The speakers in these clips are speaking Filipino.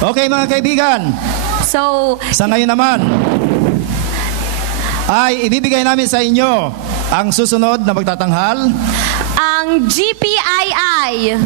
Okay mga kaibigan, So, sa ngayon naman ay ibibigay namin sa inyo ang susunod na magtatanghal. ang GPII.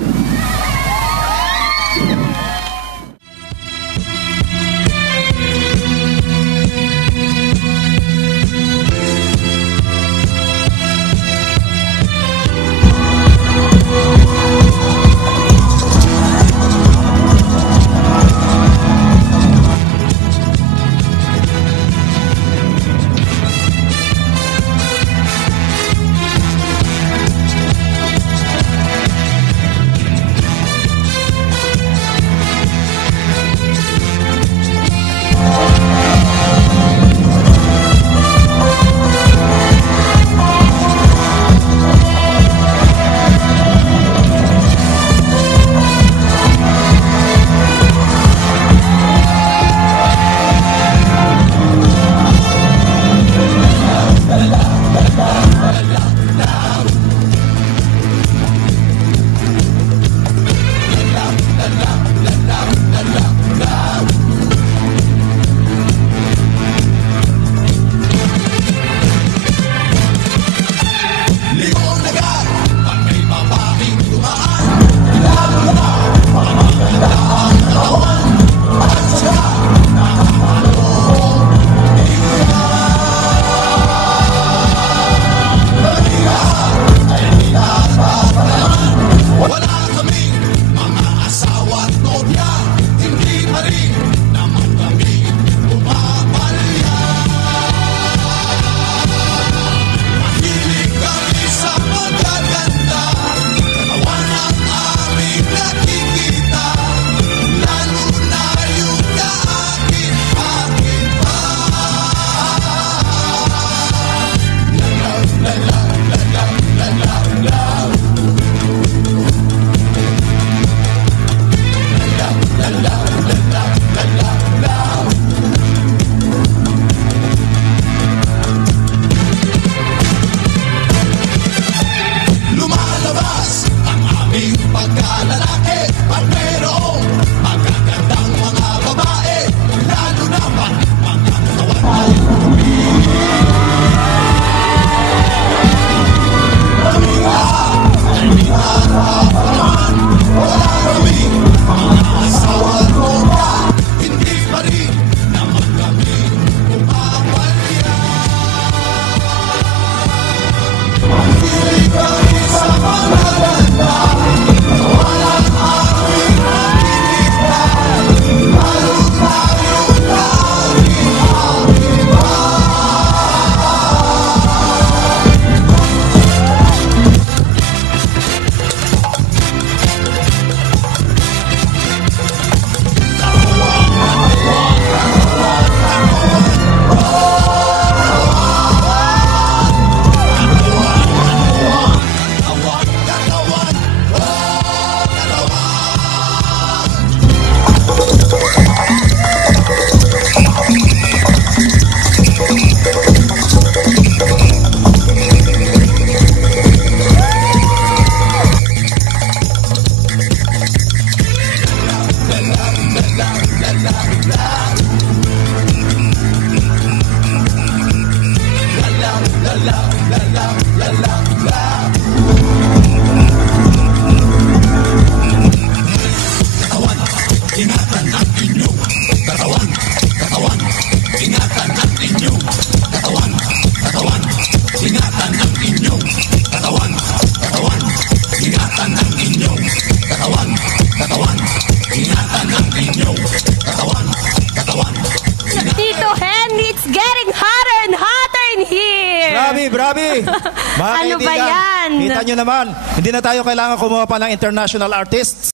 Tito Henry, it's getting hotter and hotter in here. Grabe! Mga Ano ba kaibigan, yan? kita nyo naman, hindi na tayo kailangan kumuha pa ng international artists.